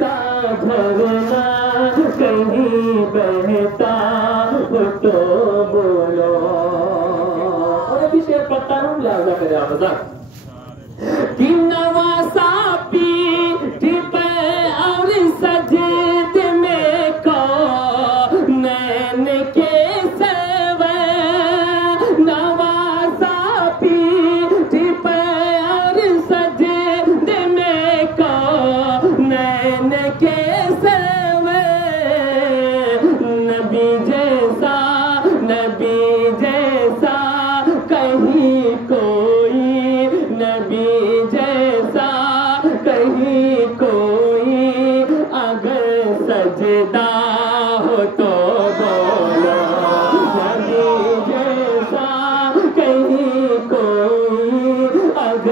का झरना कहीं बहता हो तो बोलो। और अभी शेर पढ़ता हूँ, लिहाजा मेरे आमदा कि नवासा पीठ पे और सजद में को नैन के सेवे, नवासा पीठ पे और सजद में को नैन के सेवे, नबी जैसा कहीं कोई, नबी जैसा कहीं कोई, अगर सजदा हो तो